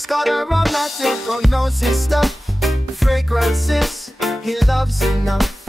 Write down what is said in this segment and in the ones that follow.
He's got aromatico, knows his stuff. Fragrances he loves enough.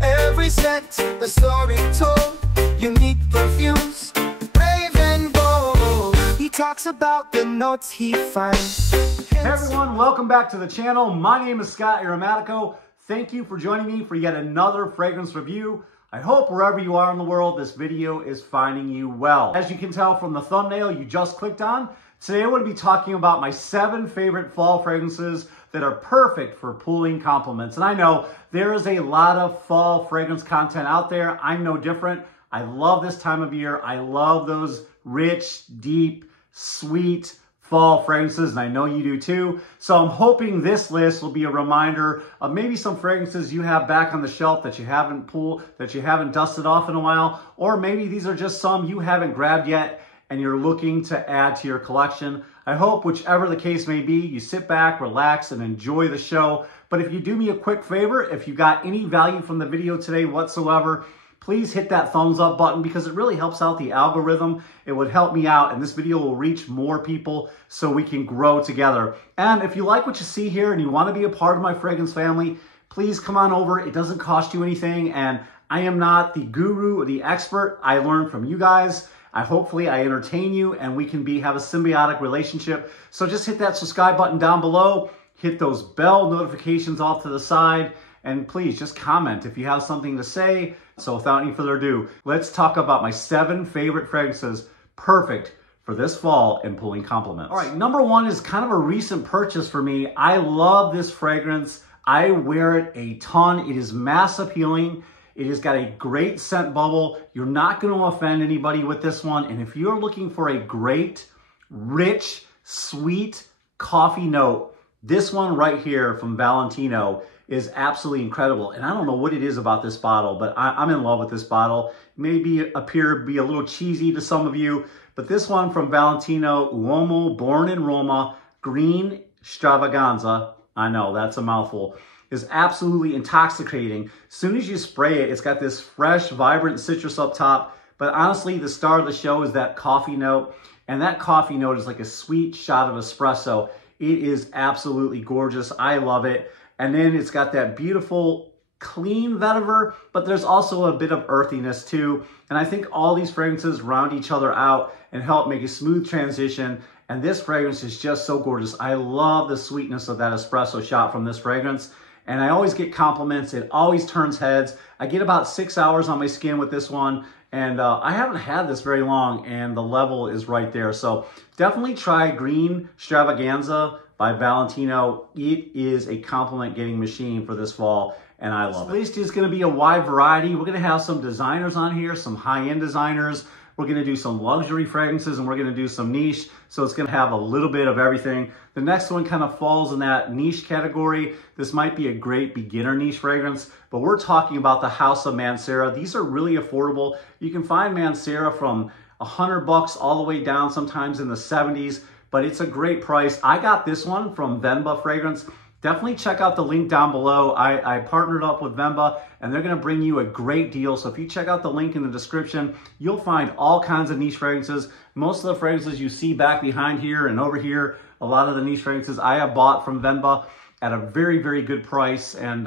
Every scent, the story told. Unique perfumes, brave and bold. He talks about the notes he finds. Hey everyone, welcome back to the channel. My name is Scott Aromatico. Thank you for joining me for yet another fragrance review. I hope wherever you are in the world, this video is finding you well. As you can tell from the thumbnail you just clicked on, today I'm going to be talking about my 7 favorite fall fragrances that are perfect for pulling compliments. And I know there is a lot of fall fragrance content out there. I'm no different. I love this time of year. I love those rich, deep, sweet fall fragrances, and I know you do too. So I'm hoping this list will be a reminder of maybe some fragrances you have back on the shelf that you haven't pulled, that you haven't dusted off in a while, or maybe these are just some you haven't grabbed yet and you're looking to add to your collection. I hope whichever the case may be, you sit back, relax, and enjoy the show. But if you do me a quick favor, if you got any value from the video today whatsoever, please hit that thumbs up button because it really helps out the algorithm. It would help me out and this video will reach more people so we can grow together. And if you like what you see here and you want to be a part of my fragrance family, please come on over. It doesn't cost you anything and I am not the guru or the expert. I learn from you guys. Hopefully I entertain you and we can have a symbiotic relationship. So just hit that subscribe button down below, hit those bell notifications off to the side, and please just comment if you have something to say. So without any further ado, let's talk about my 7 favorite fragrances perfect for this fall and pulling compliments. All right, number 1 is kind of a recent purchase for me. I love this fragrance. I wear it a ton. It is mass appealing. It has got a great scent bubble. You're not going to offend anybody with this one. And if you're looking for a great, rich, sweet coffee note, this one right here from Valentino is absolutely incredible. And I don't know what it is about this bottle, but I'm in love with this bottle. Maybe appear to be a little cheesy to some of you, but this one from Valentino, Uomo, Born in Roma, Green Stravaganza, I know that's a mouthful, is absolutely intoxicating. As soon as you spray it, it's got this fresh, vibrant citrus up top. But honestly, the star of the show is that coffee note. And that coffee note is like a sweet shot of espresso. It is absolutely gorgeous. I love it. And then it's got that beautiful, clean vetiver, but there's also a bit of earthiness too. And I think all these fragrances round each other out and help make a smooth transition. And this fragrance is just so gorgeous. I love the sweetness of that espresso shot from this fragrance. And I always get compliments. It always turns heads. I get about 6 hours on my skin with this one. And I haven't had this very long and the level is right there. So definitely try Green Stravaganza by Valentino. It is a compliment getting machine for this fall and I love it. This list is going to be a wide variety. We're going to have some designers on here, some high-end designers. We're going to do some luxury fragrances and we're going to do some niche. So it's going to have a little bit of everything. The next one kind of falls in that niche category. This might be a great beginner niche fragrance, but we're talking about the House of Mancera. These are really affordable. You can find Mancera from $100 all the way down, sometimes in the 70s, but it's a great price. I got this one from Venba Fragrance. Definitely check out the link down below. I partnered up with Venba and they're going to bring you a great deal. So if you check out the link in the description, you'll find all kinds of niche fragrances. Most of the fragrances you see back behind here and over here, a lot of the niche fragrances I have bought from Venba at a very, very good price and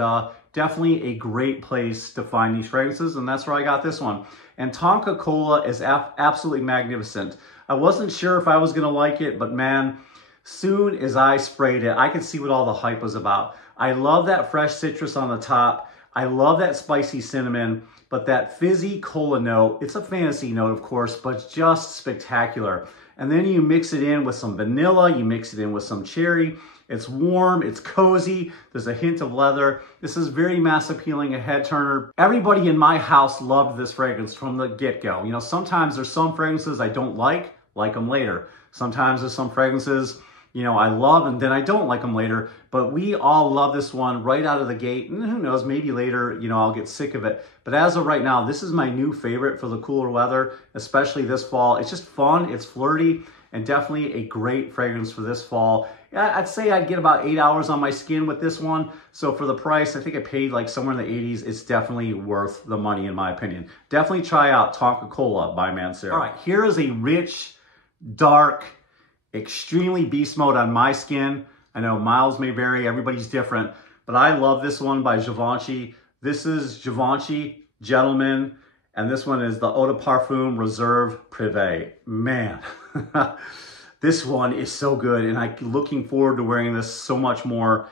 definitely a great place to find niche fragrances. And that's where I got this one. And Tonka Cola is absolutely magnificent. I wasn't sure if I was going to like it, but man, soon as I sprayed it, I could see what all the hype was about. I love that fresh citrus on the top. I love that spicy cinnamon, but that fizzy cola note, it's a fantasy note, of course, but it's just spectacular. And then you mix it in with some vanilla, you mix it in with some cherry. It's warm, it's cozy, there's a hint of leather. This is very mass appealing, a head turner. Everybody in my house loved this fragrance from the get-go. You know, sometimes there's some fragrances I don't like them later. Sometimes there's some fragrances, you know, I love and then I don't like them later, but we all love this one right out of the gate. And who knows, maybe later, you know, I'll get sick of it. But as of right now, this is my new favorite for the cooler weather, especially this fall. It's just fun, it's flirty, and definitely a great fragrance for this fall. I'd say I'd get about 8 hours on my skin with this one. So for the price, I think I paid like somewhere in the 80s. It's definitely worth the money in my opinion. Definitely try out Tonka Cola by Mancera. All right, here is a rich, dark, extremely beast mode on my skin. I know miles may vary, everybody's different, but I love this one by Givenchy. This is Givenchy Gentleman, and this one is the Eau de Parfum Reserve Privé. Man, this one is so good, and I'm looking forward to wearing this so much more.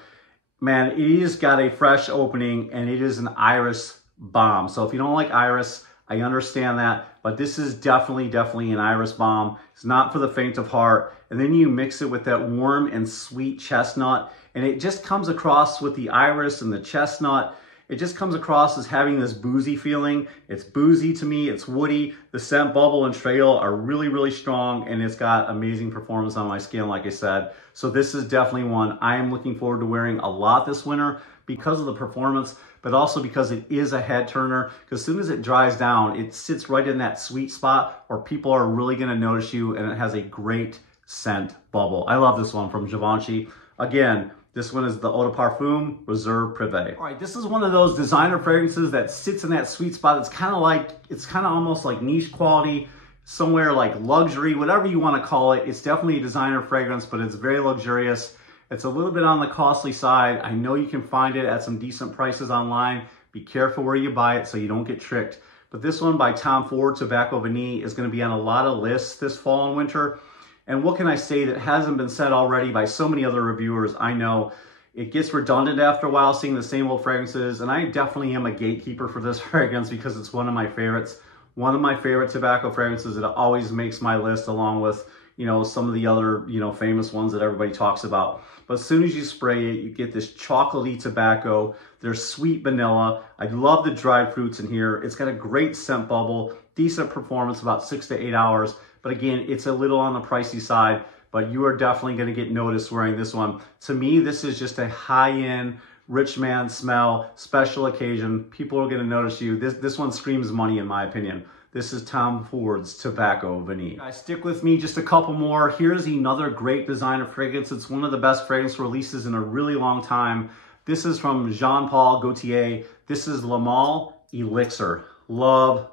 Man, it has got a fresh opening, and it is an iris bomb. So if you don't like iris, I understand that, but this is definitely an iris bomb. It's not for the faint of heart. And then you mix it with that warm and sweet chestnut, and it just comes across with the iris and the chestnut. It just comes across as having this boozy feeling. It's boozy to me, it's woody. The scent bubble and trail are really strong, and it's got amazing performance on my skin, like I said. So this is definitely one I am looking forward to wearing a lot this winter because of the performance, but also because it is a head turner. Because as soon as it dries down, it sits right in that sweet spot where people are really gonna notice you, and it has a great scent bubble. I love this one from Givenchy. Again, this one is the Eau de Parfum Reserve Privé. All right, this is one of those designer fragrances that sits in that sweet spot. It's kind of almost like niche quality, somewhere like luxury, whatever you want to call it. It's definitely a designer fragrance, but it's very luxurious. It's a little bit on the costly side. I know you can find it at some decent prices online. Be careful where you buy it so you don't get tricked. But this one by Tom Ford, Tobacco Vanille, is going to be on a lot of lists this fall and winter. And what can I say that hasn't been said already by so many other reviewers? I know it gets redundant after a while seeing the same old fragrances, and I definitely am a gatekeeper for this fragrance because it's one of my favorites. One of my favorite tobacco fragrances that always makes my list, along with, you know, some of the other, you know, famous ones that everybody talks about. But as soon as you spray it, you get this chocolatey tobacco. There's sweet vanilla. I love the dried fruits in here. It's got a great scent bubble, decent performance, about 6 to 8 hours. But again, it's a little on the pricey side, but you are definitely going to get noticed wearing this one. To me, this is just a high-end, rich man smell, special occasion. People are going to notice you. This one screams money in my opinion. This is Tom Ford's Tobacco Vanille. Guys, stick with me just a couple more. Here's another great designer fragrance. It's one of the best fragrance releases in a really long time. This is from Jean Paul Gaultier. This is Le Male Elixir. Love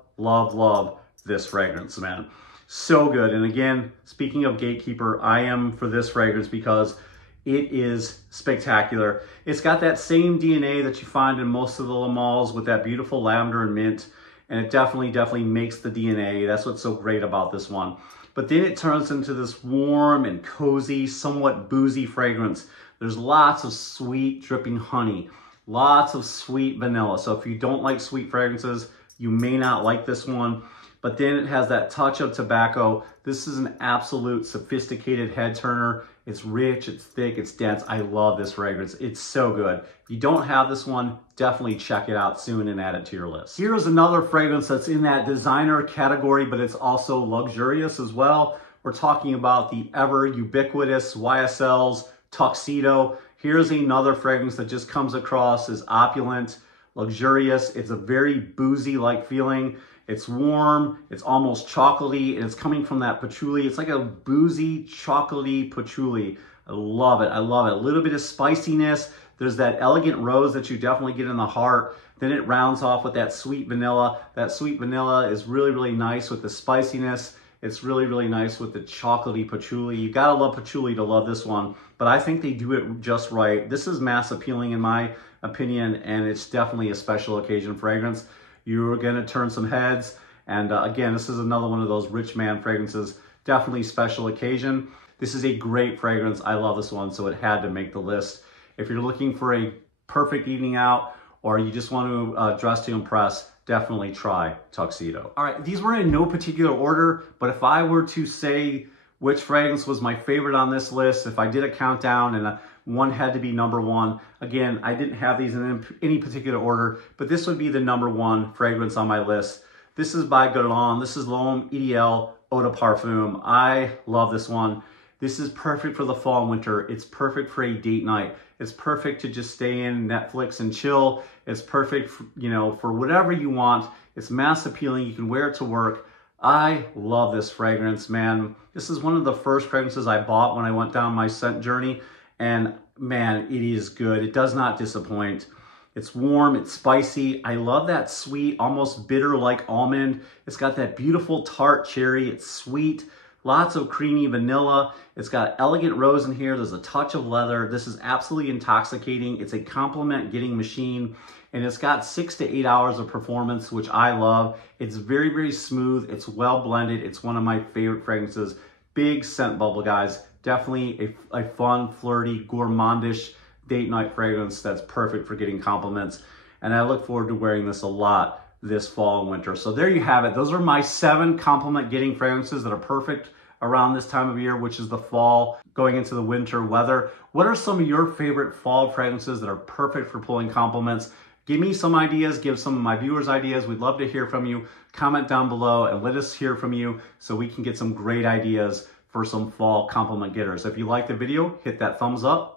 this fragrance, man. So good. And again, speaking of gatekeeper, I am for this fragrance because it is spectacular. It's got that same DNA that you find in most of the Le Males with that beautiful lavender and mint. And it definitely makes the DNA. That's what's so great about this one. But then it turns into this warm and cozy, somewhat boozy fragrance. There's lots of sweet dripping honey, lots of sweet vanilla. So if you don't like sweet fragrances, you may not like this one. But then it has that touch of tobacco. This is an absolute sophisticated head turner. It's rich, it's thick, it's dense. I love this fragrance. It's so good. If you don't have this one, definitely check it out soon and add it to your list. Here's another fragrance that's in that designer category, but it's also luxurious as well. We're talking about the ever ubiquitous YSL's Tuxedo. Here's another fragrance that just comes across as opulent, luxurious. It's a very boozy-like feeling. It's warm, it's almost chocolatey, and it's coming from that patchouli. It's like a boozy, chocolatey patchouli. I love it, I love it. A little bit of spiciness. There's that elegant rose that you definitely get in the heart. Then it rounds off with that sweet vanilla. That sweet vanilla is really nice with the spiciness. It's really nice with the chocolatey patchouli. You gotta love patchouli to love this one, but I think they do it just right. This is mass appealing in my opinion, and it's definitely a special occasion fragrance. You're gonna turn some heads. And again, this is another one of those rich man fragrances, definitely special occasion. This is a great fragrance. I love this one, so it had to make the list. If you're looking for a perfect evening out, or you just want to dress to impress, definitely try Tuxedo. All right, these were in no particular order, but if I were to say which fragrance was my favorite on this list, if I did a countdown and one had to be number one. Again, I didn't have these in any particular order, but this would be the number one fragrance on my list. This is by Guerlain. This is LOM Eau de Parfum. I love this one. This is perfect for the fall and winter. It's perfect for a date night. It's perfect to just stay in Netflix and chill. It's perfect, for whatever you want. It's mass appealing. You can wear it to work. I love this fragrance, man. This is one of the first fragrances I bought when I went down my scent journey. And man, it is good. It does not disappoint. It's warm, it's spicy. I love that sweet, almost bitter like almond. It's got that beautiful tart cherry. It's sweet, Lots of creamy vanilla. It's got elegant rose in here. There's a touch of leather. This is absolutely intoxicating. It's a compliment getting machine, and it's got 6 to 8 hours of performance, which I love. It's very, very smooth. It's well blended. It's one of my favorite fragrances. Big scent bubble, guys. Definitely a fun, flirty, gourmandish date night fragrance that's perfect for getting compliments. And I look forward to wearing this a lot this fall and winter. So there you have it. Those are my 7 compliment getting fragrances that are perfect around this time of year, which is the fall, going into the winter weather. What are some of your favorite fall fragrances that are perfect for pulling compliments? Give me some ideas, give some of my viewers ideas. We'd love to hear from you. Comment down below and let us hear from you so we can get some great ideas for some fall compliment getters. If you like the video, hit that thumbs up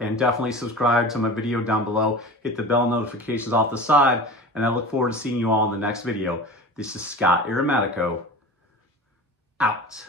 and definitely subscribe to my video down below. Hit the bell notifications off the side, and I look forward to seeing you all in the next video. This is Scott Aromatico, out.